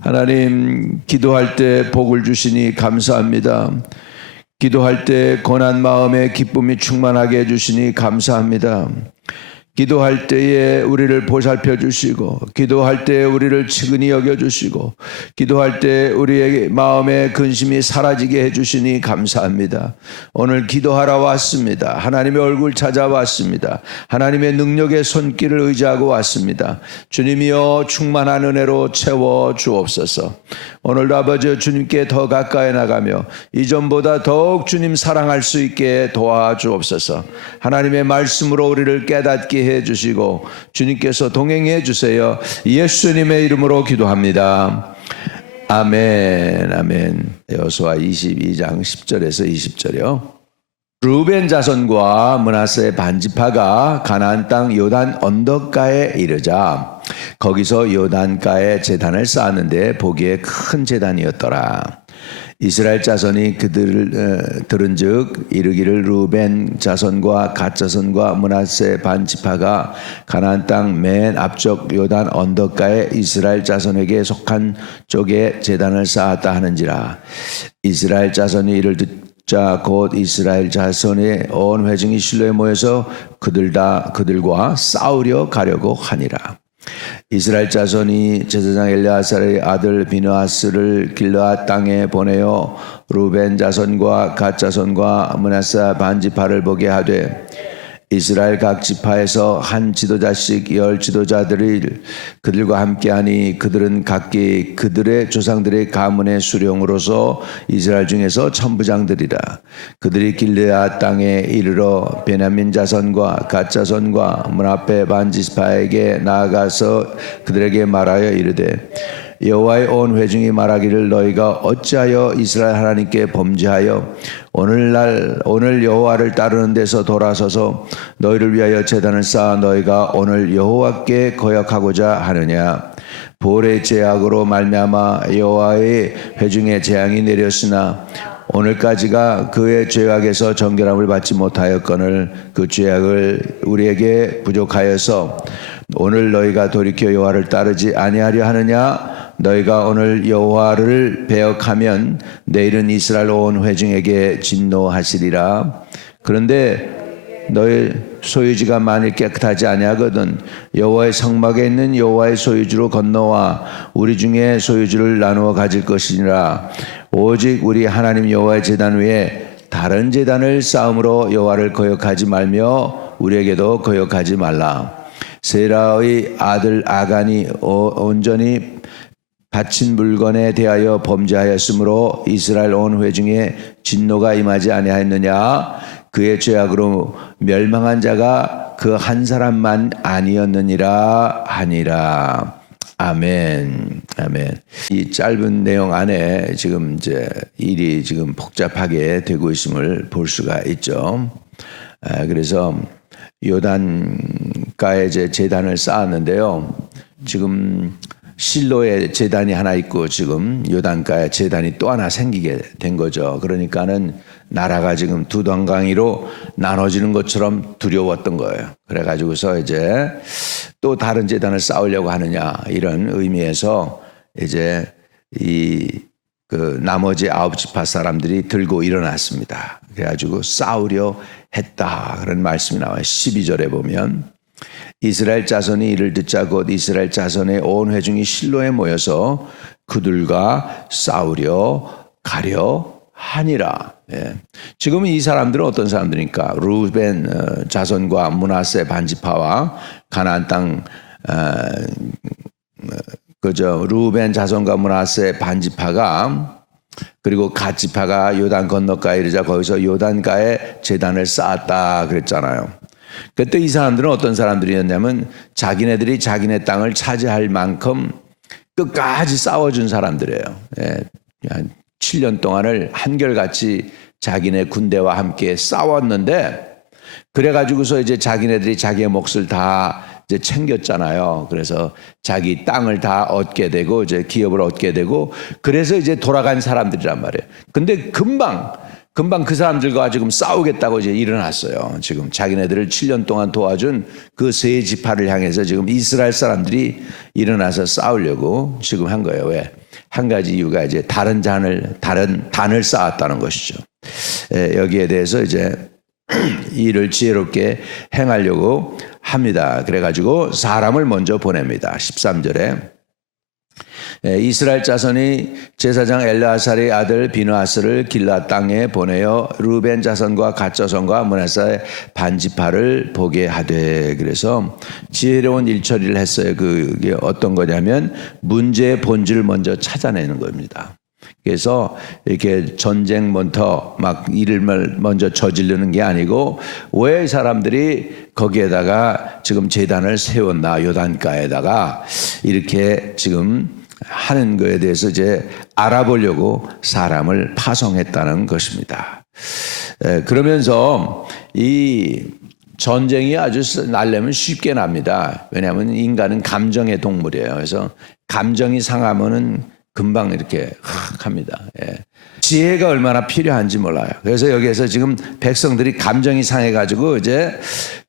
하나님, 기도할 때 복을 주시니 감사합니다. 기도할 때 고난 마음에 기쁨이 충만하게 해주시니 감사합니다. 기도할 때에 우리를 보살펴 주시고, 기도할 때 우리를 측은히 여겨 주시고, 기도할 때 우리의 마음의 근심이 사라지게 해주시니 감사합니다. 오늘 기도하러 왔습니다. 하나님의 얼굴 찾아왔습니다. 하나님의 능력의 손길을 의지하고 왔습니다. 주님이여, 충만한 은혜로 채워 주옵소서. 오늘도 아버지 주님께 더 가까이 나가며 이전보다 더욱 주님 사랑할 수 있게 도와주옵소서. 하나님의 말씀으로 우리를 깨닫게 해주시고 주님께서 동행해 주세요. 예수님의 이름으로 기도합니다. 아멘. 아멘. 여호수아 22장 10절에서 20절이요. 루벤 자손과 므낫세 반지파가 가나안 땅 요단 언덕가에 이르자 거기서 요단가에 제단을 쌓았는데 보기에 큰 제단이었더라. 이스라엘 자손이 그들을 들은즉 이르기를 루벤 자손과 갓 자손과 므낫세 반지파가 가나안 땅 맨 앞쪽 요단 언덕가에 이스라엘 자손에게 속한 쪽에 제단을 쌓았다 하는지라. 이스라엘 자손이 이를 듣자 곧 이스라엘 자손의 온 회중이 실로에 모여서 그들과 싸우려 가려고 하니라. 이스라엘 자손이 제사장 엘르아살의 아들 비느하스를 길르앗 땅에 보내어 루벤 자손과 갓 자손과 므낫세 반지파를 보게 하되 이스라엘 각 지파에서 한 지도자씩 10 지도자들이 그들과 함께하니 그들은 각기 그들의 조상들의 가문의 수령으로서 이스라엘 중에서 천부장들이라. 그들이 길르앗 땅에 이르러 베냐민 자손과 갓 자손과 므낫세 반지파에게 나아가서 그들에게 말하여 이르되 여호와의 온 회중이 말하기를 너희가 어찌하여 이스라엘 하나님께 범죄하여 오늘 여호와를 따르는 데서 돌아서서 너희를 위하여 제단을 쌓아 너희가 오늘 여호와께 거역하고자 하느냐. 볼의 죄악으로 말미암아 여호와의 회중에 재앙이 내렸으나 오늘까지가 그의 죄악에서 정결함을 받지 못하였거늘 그 죄악을 우리에게 부족하여서 오늘 너희가 돌이켜 여호와를 따르지 아니하려 하느냐. 너희가 오늘 여호와를 배역하면 내일은 이스라엘 온 회중에게 진노하시리라. 그런데 너희 소유지가 만일 깨끗하지 아니하거든 여호와의 성막에 있는 여호와의 소유지로 건너와 우리 중에 소유지를 나누어 가질 것이니라. 오직 우리 하나님 여호와의 제단 위에 다른 제단을 쌓음으로 여호와를 거역하지 말며 우리에게도 거역하지 말라. 세라의 아들 아간이 온전히 바친 물건에 대하여 범죄하였으므로 이스라엘 온 회중에 진노가 임하지 아니하였느냐. 그의 죄악으로 멸망한 자가 그 한 사람만 아니었느니라 하니라. 아멘. 아멘. 이 짧은 내용 안에 지금 이제 일이 지금 복잡하게 되고 있음을 볼 수가 있죠. 그래서 요단가에 이제 제단을 쌓았는데요. 지금 실로에 제단이 하나 있고 지금 요단가에 제단이 또 하나 생기게 된 거죠. 그러니까는 나라가 지금 두 단강이로 나눠지는 것처럼 두려웠던 거예요. 그래가지고서 이제 또 다른 제단을 쌓으려고 하느냐 이런 의미에서 이제 그 나머지 9지파 사람들이 들고 일어났습니다. 그래가지고 싸우려 했다 그런 말씀이 나와요. 12절에 보면 이스라엘 자손이 이를 듣자 곧 이스라엘 자손의 온 회중이 실로에 모여서 그들과 싸우려 가려 하니라. 예. 지금 이 사람들은 어떤 사람들입니까? 루벤 자손과 므낫세 반지파와 가나안 땅 루벤 자손과 므낫세 반지파가 그리고 갓 지파가 요단 건너가에 이르자 거기서 요단가에 제단을 쌓았다 그랬잖아요. 그때 이 사람들은 어떤 사람들이었냐면 자기네들이 자기네 땅을 차지할 만큼 끝까지 싸워준 사람들이에요. 예, 한 7년 동안을 한결같이 자기네 군대와 함께 싸웠는데 그래가지고서 이제 자기네들이 자기의 몫을 다 이제 챙겼잖아요. 그래서 자기 땅을 다 얻게 되고 이제 기업을 얻게 되고 그래서 이제 돌아간 사람들이란 말이에요. 근데 금방 그 사람들과 지금 싸우겠다고 이제 일어났어요. 지금 자기네들을 7년 동안 도와준 그 세 지파를 향해서 지금 이스라엘 사람들이 일어나서 싸우려고 지금 한 거예요. 왜? 한 가지 이유가 이제 다른 단을 쌓았다는 것이죠. 여기에 대해서 이제 일을 지혜롭게 행하려고 합니다. 그래가지고 사람을 먼저 보냅니다. 13절에 이스라엘 자손이 제사장 엘르아살의 아들 비느하스를 길라 땅에 보내어 루벤 자손과 갓 자손과 므낫세 반지파를 보게 하되, 그래서 지혜로운 일처리를 했어요. 그게 어떤 거냐면 문제의 본질을 먼저 찾아내는 겁니다. 그래서 이렇게 전쟁부터 막 일을 먼저 저지르는 게 아니고 왜 사람들이 거기에다가 지금 제단을 세웠나, 요단가에다가 이렇게 지금 하는 거에 대해서 이제 알아보려고 사람을 파송했다는 것입니다. 그러면서 이 전쟁이 아주 날려면 쉽게 납니다. 왜냐하면 인간은 감정의 동물이에요. 그래서 감정이 상하면은 금방 이렇게 합니다. 지혜가 얼마나 필요한지 몰라요. 그래서 여기에서 지금 백성들이 감정이 상해가지고 이제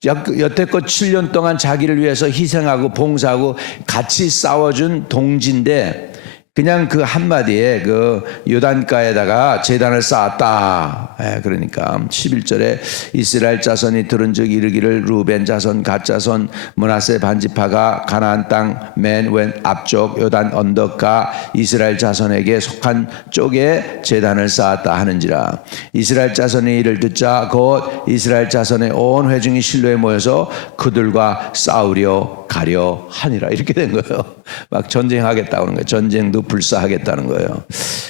여태껏 7년 동안 자기를 위해서 희생하고 봉사하고 같이 싸워준 동지인데 그냥 그 한마디에 그 요단가에다가 제단을 쌓았다. 그러니까 11절에 이스라엘 자손이 들은즉 이르기를 루벤 자손, 갓 자손, 므낫세 반지파가 가나안 땅 맨 왼 앞쪽 요단 언덕가 이스라엘 자손에게 속한 쪽에 제단을 쌓았다 하는지라. 이스라엘 자손이 이를 듣자 곧 이스라엘 자손의 온 회중이 실로에 모여서 그들과 싸우려 가려 하니라. 이렇게 된 거예요. 막 전쟁하겠다고 하는 거예요. 전쟁도 불사하겠다는 거예요.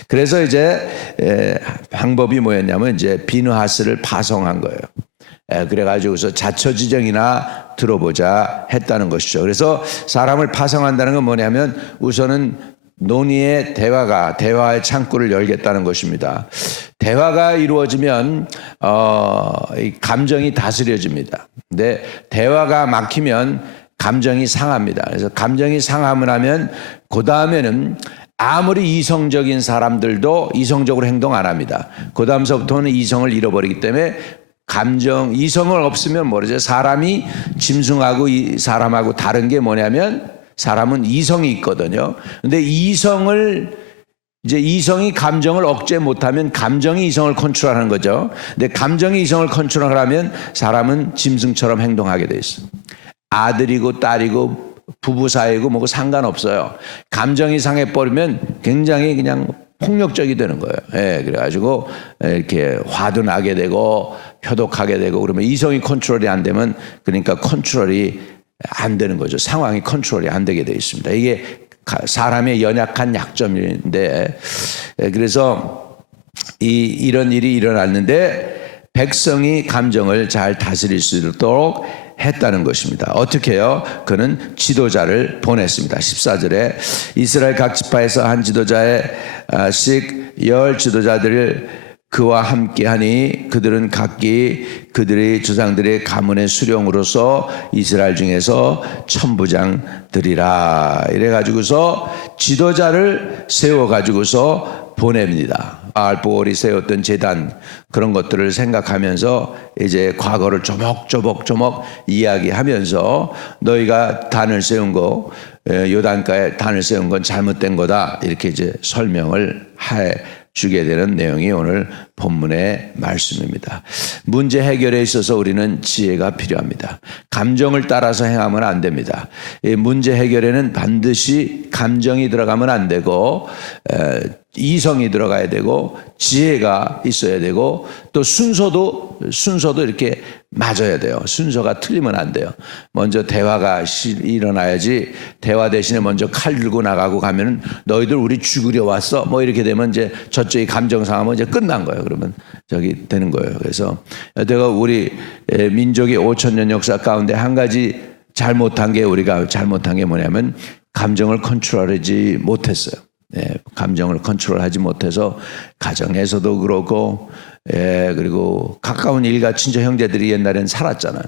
그래서 이제 방법이 뭐였냐면 이제 비느하스를 파송한 거예요. 그래가지고서 자처지정이나 들어보자 했다는 것이죠. 그래서 사람을 파송한다는 건 뭐냐면 우선은 논의의 대화의 창구를 열겠다는 것입니다. 대화가 이루어지면 감정이 다스려집니다. 근데 대화가 막히면 감정이 상합니다. 그래서 감정이 상하면 하면 그 다음에는 아무리 이성적인 사람들도 이성적으로 행동 안 합니다. 그 다음서부터는 이성을 잃어버리기 때문에 이성을 없으면 모르죠. 사람이 짐승하고 사람하고 다른 게 뭐냐면 사람은 이성이 있거든요. 근데 이성이 감정을 억제 못하면 감정이 이성을 컨트롤하는 거죠. 근데 감정이 이성을 컨트롤하면 사람은 짐승처럼 행동하게 돼 있어요. 아들이고 딸이고 부부 사이고 뭐고 상관없어요. 감정이 상해버리면 굉장히 그냥 폭력적이 되는 거예요. 그래가지고 이렇게 화도 나게 되고 효독하게 되고 그러면 이성이 컨트롤이 안 되면 그러니까 컨트롤이 안 되는 거죠. 상황이 컨트롤이 안 되게 되어 있습니다. 이게 사람의 연약한 약점인데 그래서 이런 일이 일어났는데 백성이 감정을 잘 다스릴 수 있도록 했다는 것입니다. 어떻게 해요? 그는 지도자를 보냈습니다. 14절에 이스라엘 각 지파에서 한 지도자씩 10 지도자들을 그와 함께하니 그들은 각기 그들의 조상들의 가문의 수령으로서 이스라엘 중에서 천부장들이라. 이래가지고서 지도자를 세워가지고서 보냅니다. 바알보올이 세웠던 제단 그런 것들을 생각하면서 이제 과거를 조목조목 이야기하면서 너희가 단을 세운 거 요단가에 단을 세운 건 잘못된 거다 이렇게 이제 설명을 주게 되는 내용이 오늘 본문의 말씀입니다. 문제 해결에 있어서 우리는 지혜가 필요합니다. 감정을 따라서 행하면 안 됩니다. 이 문제 해결에는 반드시 감정이 들어가면 안 되고 이성이 들어가야 되고 지혜가 있어야 되고 또 순서도 이렇게 맞아야 돼요. 순서가 틀리면 안 돼요. 먼저 대화가 일어나야지. 대화 대신에 먼저 칼 들고 나가고 가면은 너희들 우리 죽으려 왔어. 뭐 이렇게 되면 이제 저쪽이 감정 상하면 이제 끝난 거예요. 그러면 저기 되는 거예요. 그래서 내가 우리 민족의 5,000년 역사 가운데 한 가지 우리가 잘못한 게 뭐냐면 감정을 컨트롤하지 못했어요. 감정을 컨트롤하지 못해서 가정에서도 그렇고 그리고 가까운 일가 친척 형제들이 옛날엔 살았잖아요.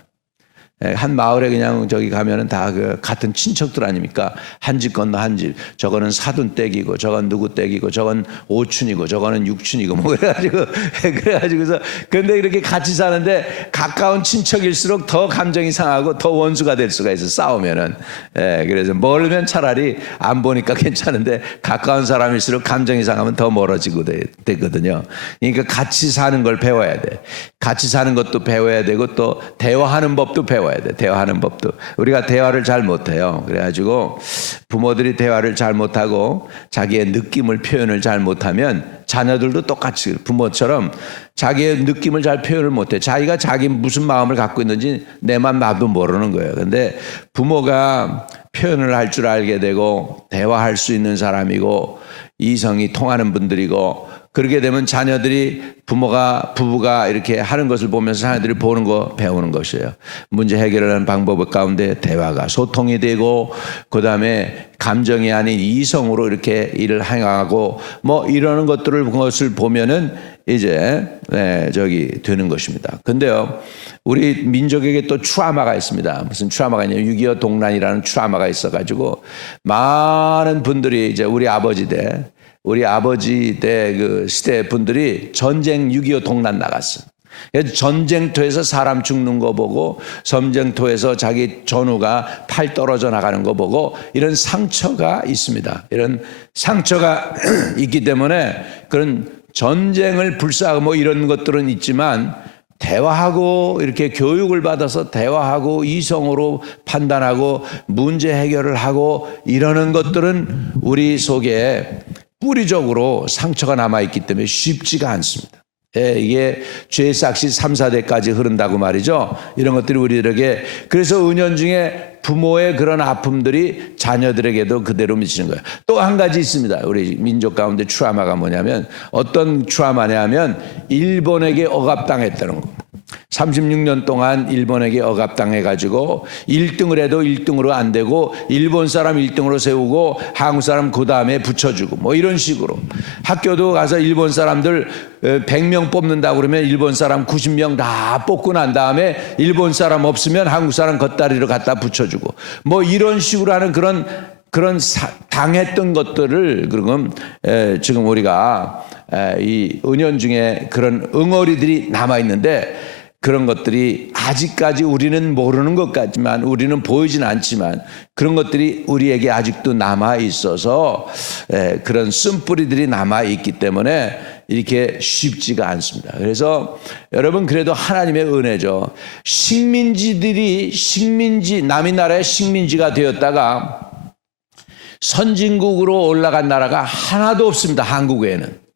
한 마을에 그냥 저기 가면은 다 그 같은 친척들 아닙니까? 한 집 건너 한 집. 저거는 사돈 댁이고, 저건 누구 댁이고, 저건 오춘이고, 저거는 육춘이고, 뭐 그래가지고서 근데 이렇게 같이 사는데 가까운 친척일수록 더 감정이 상하고 더 원수가 될 수가 있어 싸우면은. 그래서 멀면 차라리 안 보니까 괜찮은데 가까운 사람일수록 감정이 상하면 더 멀어지고 되거든요. 그러니까 같이 사는 걸 배워야 돼. 같이 사는 것도 배워야 되고 또 대화하는 법도 배워야 돼. 대화하는 법도. 우리가 대화를 잘 못해요. 그래가지고 부모들이 대화를 잘 못하고 자기의 느낌을 표현을 잘 못하면 자녀들도 똑같이 부모처럼 자기의 느낌을 잘 표현을 못해. 자기가 자기 무슨 마음을 갖고 있는지 내 맘 나도 모르는 거예요. 근데 부모가 표현을 할 줄 알게 되고 대화할 수 있는 사람이고 이성이 통하는 분들이고 그렇게 되면 자녀들이 부부가 이렇게 하는 것을 보면서 자녀들이 보는 거 배우는 것이에요. 문제 해결하는 방법 가운데 대화가 소통이 되고 그다음에 감정이 아닌 이성으로 이렇게 일을 행하고 뭐 이러는 것을 보면은 이제 저기 되는 것입니다. 근데요. 우리 민족에게 또 트라우마가 있습니다. 무슨 트라우마가 있냐면 6.25 동란이라는 트라우마가 있어가지고 많은 분들이 이제 우리 아버지 때 그 시대 분들이 전쟁 6.25 동란 나갔어. 전쟁터에서 사람 죽는 거 보고 전쟁터에서 자기 전우가 팔 떨어져 나가는 거 보고 이런 상처가 있습니다. 이런 상처가 있기 때문에 그런 전쟁을 불사하고 뭐 이런 것들은 있지만 대화하고 이렇게 교육을 받아서 대화하고 이성으로 판단하고 문제 해결을 하고 이러는 것들은 우리 속에 뿌리적으로 상처가 남아있기 때문에 쉽지가 않습니다. 이게 죄의 싹이 3, 4대까지 흐른다고 말이죠. 이런 것들이 우리들에게 그래서 은연중에 부모의 그런 아픔들이 자녀들에게도 그대로 미치는 거예요. 또 한 가지 있습니다. 우리 민족 가운데 트라우마가 뭐냐면 어떤 트라우마냐면 일본에게 억압당했다는 거. 36년 동안 일본에게 억압당해가지고 1등을 해도 1등으로 안 되고 일본 사람 1등으로 세우고 한국 사람 그 다음에 붙여주고 뭐 이런 식으로 학교도 가서 일본 사람들 100명 뽑는다고 그러면 일본 사람 90명 다 뽑고 난 다음에 일본 사람 없으면 한국 사람 겉다리로 갖다 붙여주고 뭐 이런 식으로 하는 그런 당했던 것들을 그럼 지금 우리가 이 은연중에 그런 응어리들이 남아 있는데 그런 것들이 아직까지 우리는 모르는 것 같지만 우리는 보이진 않지만 그런 것들이 우리에게 아직도 남아 있어서 그런 쓴뿌리들이 남아 있기 때문에 이렇게 쉽지가 않습니다. 그래서 여러분 그래도 하나님의 은혜죠. 남의 나라의 식민지가 되었다가 선진국으로 올라간 나라가 하나도 없습니다. 한국에는.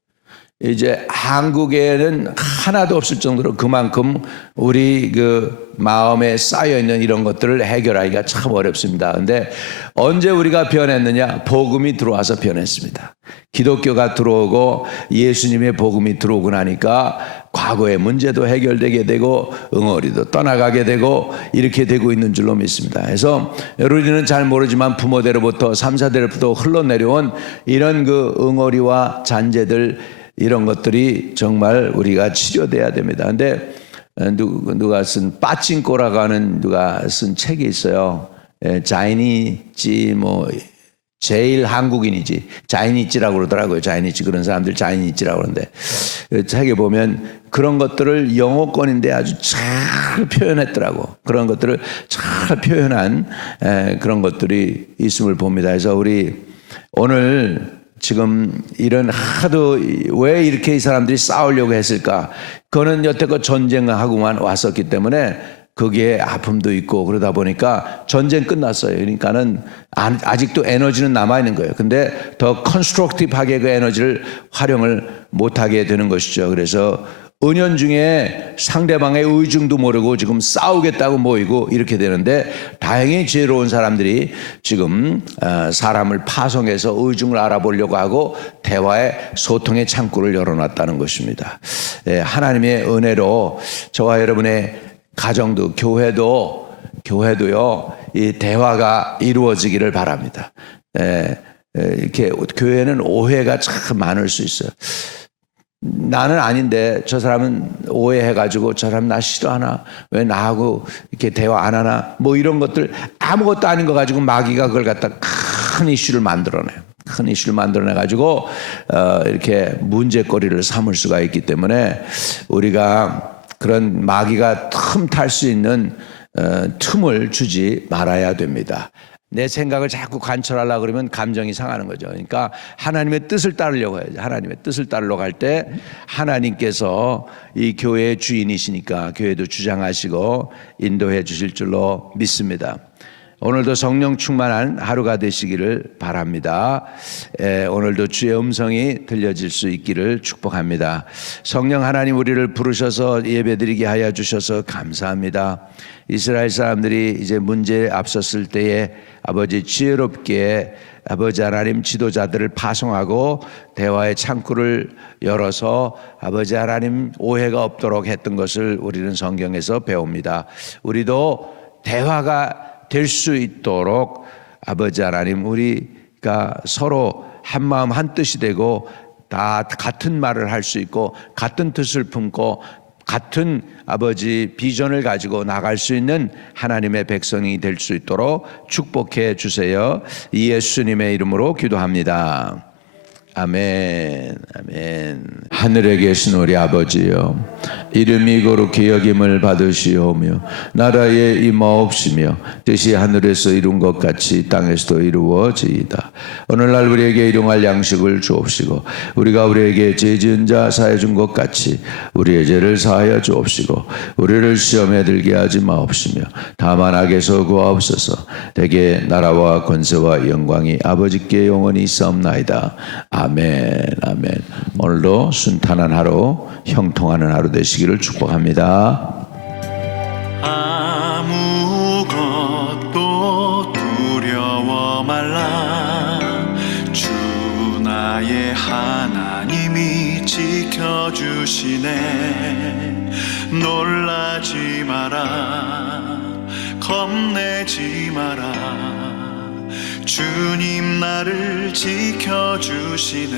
이제 한국에는 하나도 없을 정도로 그만큼 우리 그 마음에 쌓여있는 이런 것들을 해결하기가 참 어렵습니다. 근데 언제 우리가 변했느냐? 복음이 들어와서 변했습니다. 기독교가 들어오고 예수님의 복음이 들어오고 나니까 과거의 문제도 해결되게 되고 응어리도 떠나가게 되고 이렇게 되고 있는 줄로 믿습니다. 그래서 우리는 잘 모르지만 부모대로부터 3, 4대로부터 흘러내려온 이런 그 응어리와 잔재들 이런 것들이 정말 우리가 치료돼야 됩니다. 근데 누가 쓴 빠찡꼬라고 하는 누가 쓴 책이 있어요. 자이니지 뭐 제일 한국인이지 자이니지라고 그러더라고요. 자이니지 그런 사람들 자이니지라고 그러는데 책에 보면 그런 것들을 영어권인데 아주 잘 표현했더라고. 그런 것들을 잘 표현한 그런 것들이 있음을 봅니다. 그래서 우리 오늘 지금 이런 하도 왜 이렇게 이 사람들이 싸우려고 했을까? 그거는 여태껏 전쟁하고만 왔었기 때문에 거기에 아픔도 있고 그러다 보니까 전쟁 끝났어요. 그러니까는 아직도 에너지는 남아있는 거예요. 근데 더 컨스트럭티브하게 그 에너지를 활용을 못하게 되는 것이죠. 그래서 은연중에 상대방의 의중도 모르고 지금 싸우겠다고 모이고 이렇게 되는데, 다행히 지혜로운 사람들이 지금 사람을 파송해서 의중을 알아보려고 하고 대화의 소통의 창구를 열어놨다는 것입니다. 하나님의 은혜로 저와 여러분의 가정도 교회도요, 이 대화가 이루어지기를 바랍니다. 이렇게 교회는 오해가 참 많을 수 있어요. 나는 아닌데 저 사람은 오해해가지고 저 사람 나 싫어하나, 왜 나하고 이렇게 대화 안 하나, 뭐 이런 것들, 아무것도 아닌 거 가지고 마귀가 그걸 갖다 큰 이슈를 만들어내요. 큰 이슈를 만들어내가지고 이렇게 문제거리를 삼을 수가 있기 때문에 우리가 그런 마귀가 틈탈 수 있는 틈을 주지 말아야 됩니다. 내 생각을 자꾸 관철하려고 그러면 감정이 상하는 거죠. 그러니까 하나님의 뜻을 따르려고 해야죠. 하나님의 뜻을 따르려고 할 때 하나님께서 이 교회의 주인이시니까 교회도 주장하시고 인도해 주실 줄로 믿습니다. 오늘도 성령 충만한 하루가 되시기를 바랍니다. 오늘도 주의 음성이 들려질 수 있기를 축복합니다. 성령 하나님, 우리를 부르셔서 예배드리게 하여 주셔서 감사합니다. 이스라엘 사람들이 이제 문제에 앞섰을 때에 아버지 지혜롭게 아버지 하나님 지도자들을 파송하고 대화의 창구를 열어서 아버지 하나님 오해가 없도록 했던 것을 우리는 성경에서 배웁니다. 우리도 대화가 될 수 있도록 아버지 하나님, 우리가 서로 한 마음 한 뜻이 되고 다 같은 말을 할 수 있고 같은 뜻을 품고 같은 아버지 비전을 가지고 나갈 수 있는 하나님의 백성이 될 수 있도록 축복해 주세요. 예수님의 이름으로 기도합니다. 아멘, 아멘. 하늘에 계신 우리 아버지여, 이름이 거룩히 여김을 받으시오며 나라에 임하옵시며 뜻이 하늘에서 이룬 것 같이 땅에서도 이루어지이다. 오늘날 우리에게 일용할 양식을 주옵시고 우리가 우리에게 죄 지은 자 사해 준 것 같이 우리의 죄를 사하여 주옵시고 우리를 시험에 들게 하지 마옵시며 다만 악에서 구하옵소서. 대개 나라와 권세와 영광이 아버지께 영원히 있사옵나이다. 아멘, 아멘. 오늘도 순탄한 하루, 형통하는 하루 되시기를 축복합니다. 아무것도 두려워 말라. 주 나의 하나님이 지켜주시네. 놀라지 마라, 겁내지 마라. 주님 나를 지켜주시네.